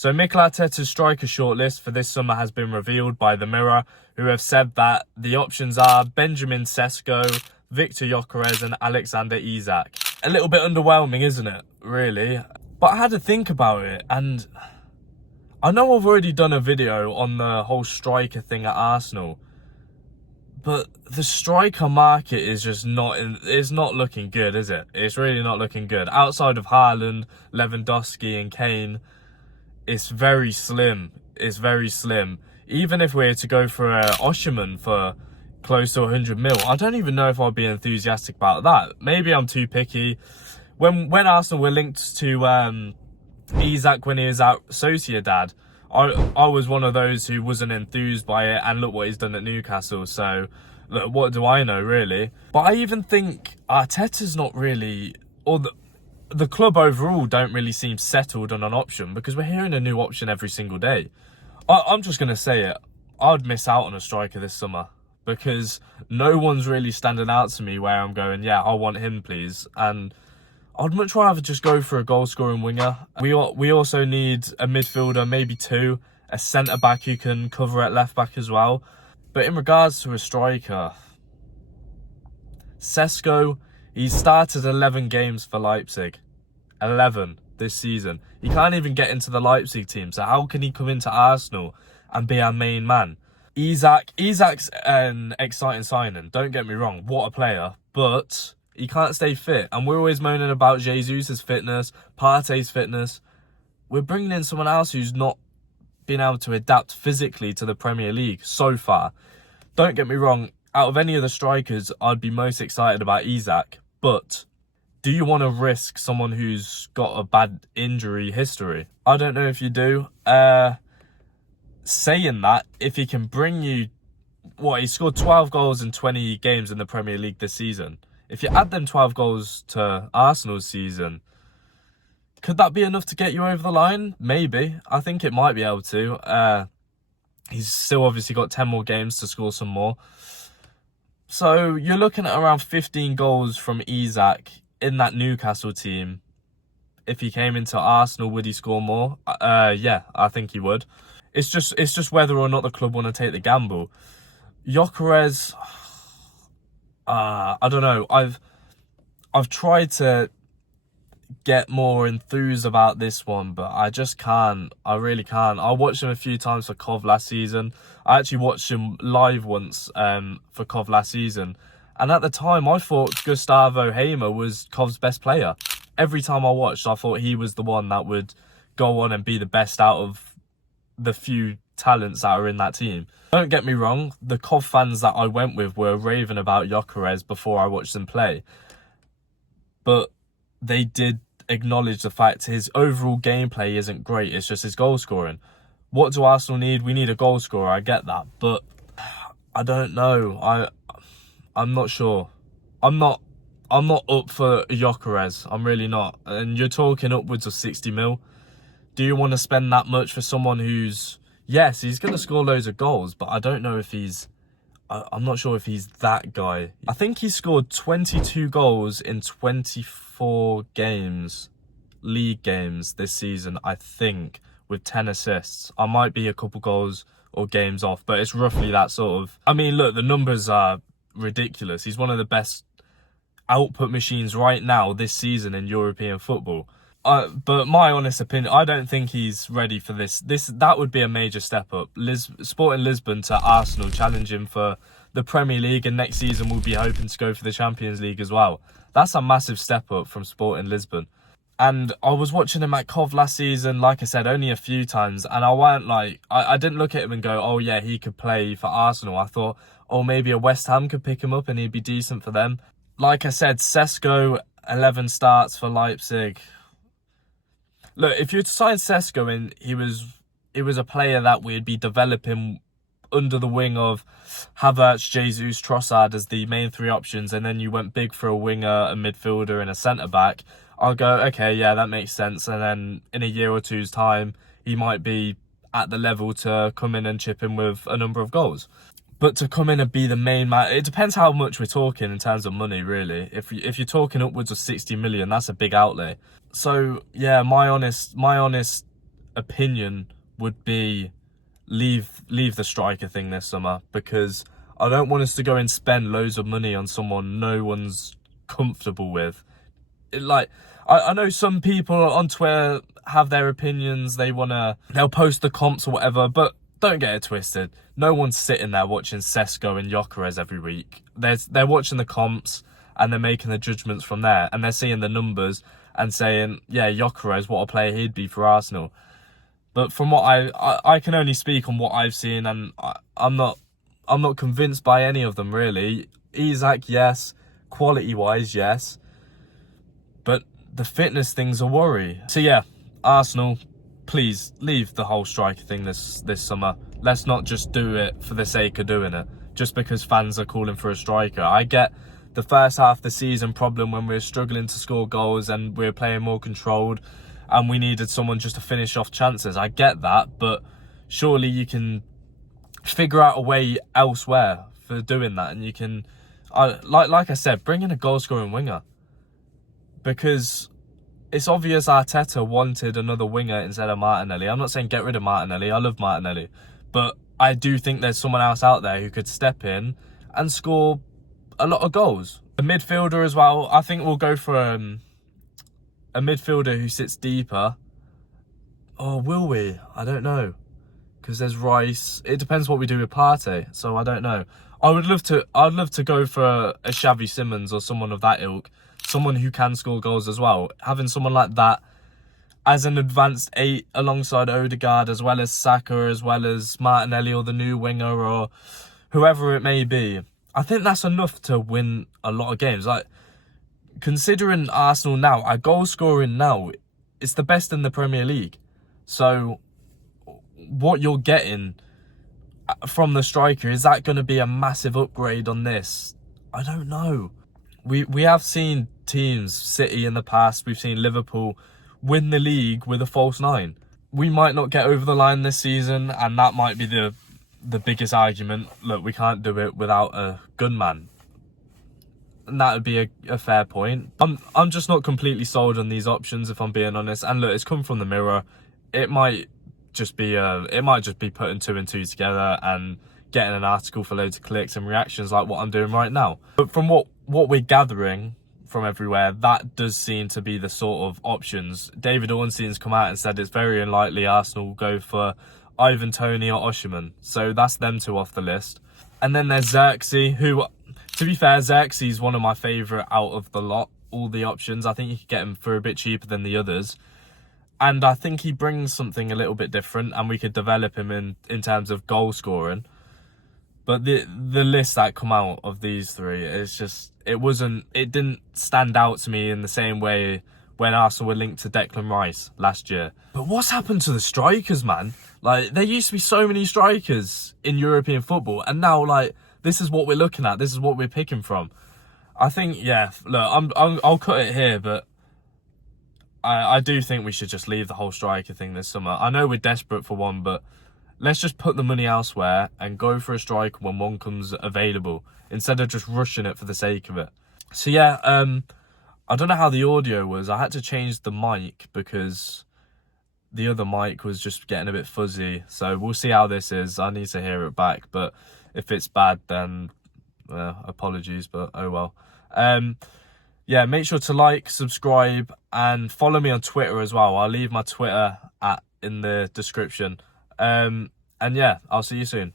So Mikel Arteta's striker shortlist for this summer has been revealed by The Mirror, who have said that the options are Benjamin Sesko, Viktor Gyokeres and Alexander Isak. A little bit underwhelming, isn't it? Really. But I had to think about it, and I know I've already done a video on the whole striker thing at Arsenal, but the striker market is just it's not looking good, is it? It's really not looking good. Outside of Haaland, Lewandowski and Kane, it's very slim. It's very slim. Even if we were to go for Osimhen for close to 100 mil, I don't even know if I'd be enthusiastic about that. Maybe I'm too picky. When Arsenal were linked to Isak when he was at Sociedad, I was one of those who wasn't enthused by it, and look what he's done at Newcastle. So, look, what do I know, really? But I even think Arteta's not really, or the club overall don't really seem settled on an option, because we're hearing a new option every single day. I'm just going to say it. I'd miss out on a striker this summer, because no one's really standing out to me where I'm going, yeah, I want him, please. And I'd much rather just go for a goal-scoring winger. We also need a midfielder, maybe two, a centre-back who can cover at left-back as well. But in regards to a striker, Sesko, he started 11 games for Leipzig. 11 this season. He can't even get into the Leipzig team, so how can he come into Arsenal and be our main man? Isak's an exciting signing, don't get me wrong, what a player, but he can't stay fit. And we're always moaning about Jesus' fitness, Partey's fitness. We're bringing in someone else who's not been able to adapt physically to the Premier League so far. Don't get me wrong, out of any of the strikers, I'd be most excited about Isak. But do you want to risk someone who's got a bad injury history? I don't know if you do. Saying that, if he can bring you... he scored 12 goals in 20 games in the Premier League this season. If you add them 12 goals to Arsenal's season, could that be enough to get you over the line? Maybe. I think it might be able to. He's still obviously got 10 more games to score some more. So you're looking at around 15 goals from Isak in that Newcastle team. If he came into Arsenal, would he score more? Yeah, I think he would. It's just whether or not the club want to take the gamble. Gyokeres, I don't know. I've tried to get more enthused about this one, but I just can't. I really can't. I watched him a few times for Cov last season. I actually watched him live once for Cov last season. And at the time, I thought Gustavo Hamer was Cov's best player. Every time I watched, I thought he was the one that would go on and be the best out of the few talents that are in that team. Don't get me wrong, the Cov fans that I went with were raving about Gyokeres before I watched them play. But they did acknowledge the fact his overall gameplay isn't great, it's just his goal scoring. What do Arsenal need? We need a goal scorer, I get that. But I don't know. I'm not sure. I'm not up for Gyokeres. I'm really not. And you're talking upwards of 60 mil. Do you want to spend that much for someone who's... Yes, he's going to score loads of goals, but I don't know if he's... I'm not sure if he's that guy. I think he scored 22 goals in 24 games, league games this season, I think, with 10 assists. I might be a couple goals or games off, but it's roughly that sort of... I mean, look, the numbers are ridiculous. He's one of the best output machines right now this season in European football. But my honest opinion, I don't think he's ready for this. That would be a major step up. Sporting Lisbon to Arsenal, challenging for the Premier League, and next season we'll be hoping to go for the Champions League as well. That's a massive step up from Sporting Lisbon. And I was watching him at Cov last season, like I said, only a few times, and I weren't like, I didn't look at him and go, oh yeah, he could play for Arsenal. I thought, oh, maybe a West Ham could pick him up and he'd be decent for them. Like I said, Sesko, 11 starts for Leipzig. Look, if you sign Sesko in, he was a player that we'd be developing under the wing of Havertz, Jesus, Trossard as the main three options, and then you went big for a winger, a midfielder and a centre-back, I'll go, okay, yeah, that makes sense. And then in a year or two's time, he might be at the level to come in and chip in with a number of goals. But to come in and be the main man, it depends how much we're talking in terms of money, really. If you're talking upwards of 60 million, that's a big outlay. So, yeah, my honest opinion would be leave the striker thing this summer, because I don't want us to go and spend loads of money on someone no one's comfortable with. I know some people on Twitter have their opinions, they'll post the comps or whatever, but don't get it twisted. No one's sitting there watching Sesko and Gyokeres every week. They're watching the comps and they're making the judgments from there, and they're seeing the numbers and saying, yeah, Gyokeres, what a player he'd be for Arsenal. But from what I can only speak on what I've seen, and I'm not convinced by any of them really. Isak, yes. Quality-wise, yes. But the fitness thing's a worry. So yeah, Arsenal, please leave the whole striker thing this summer. Let's not just do it for the sake of doing it, just because fans are calling for a striker. I get the first half of the season problem when we were struggling to score goals and we were playing more controlled and we needed someone just to finish off chances. I get that, but surely you can figure out a way elsewhere for doing that, and you can, like I said, bring in a goal-scoring winger, because it's obvious Arteta wanted another winger instead of Martinelli. I'm not saying get rid of Martinelli. I love Martinelli, but I do think there's someone else out there who could step in and score a lot of goals. A midfielder as well. I think we'll go for a midfielder who sits deeper. Or will we? I don't know. Because there's Rice. It depends what we do with Partey. So I don't know. I'd love to go for a Xavi Simons or someone of that ilk. Someone who can score goals as well. Having someone like that as an advanced 8 alongside Odegaard, as well as Saka, as well as Martinelli or the new winger or whoever it may be. I think that's enough to win a lot of games. Like, considering Arsenal now, our goal scoring now, it's the best in the Premier League. So what you're getting from the striker, is that going to be a massive upgrade on this? I don't know. We have seen teams, City in the past, we've seen Liverpool win the league with a false 9. We might not get over the line this season, and that might be the biggest argument. Look, we can't do it without a gunman. And that would be a fair point. I'm just not completely sold on these options, if I'm being honest. And look, it's come from the Mirror. It might just be putting 2 and 2 together and getting an article for loads of clicks and reactions like what I'm doing right now. But from what we're gathering from everywhere, that does seem to be the sort of options. David Ornstein's come out and said it's very unlikely Arsenal will go for either Toney or Osimhen. So that's them 2 off the list. And then there's Xerxes, who, to be fair, Xerxes is one of my favourite out of the lot, all the options. I think you could get him for a bit cheaper than the others. And I think he brings something a little bit different, and we could develop him in terms of goal scoring. But the list that come out of these 3, it's just, it didn't stand out to me in the same way when Arsenal were linked to Declan Rice last year. But what's happened to the strikers, man? Like, there used to be so many strikers in European football, and now, like, this is what we're looking at. This is what we're picking from. I think, yeah, look, I'll cut it here, but I do think we should just leave the whole striker thing this summer. I know we're desperate for one, but let's just put the money elsewhere and go for a striker when one comes available, instead of just rushing it for the sake of it. So yeah, I don't know how the audio was. I had to change the mic because the other mic was just getting a bit fuzzy. So we'll see how this is. I need to hear it back, but if it's bad, then apologies, but oh well. Yeah, make sure to like, subscribe, and follow me on Twitter as well. I'll leave my Twitter in the description. And yeah, I'll see you soon.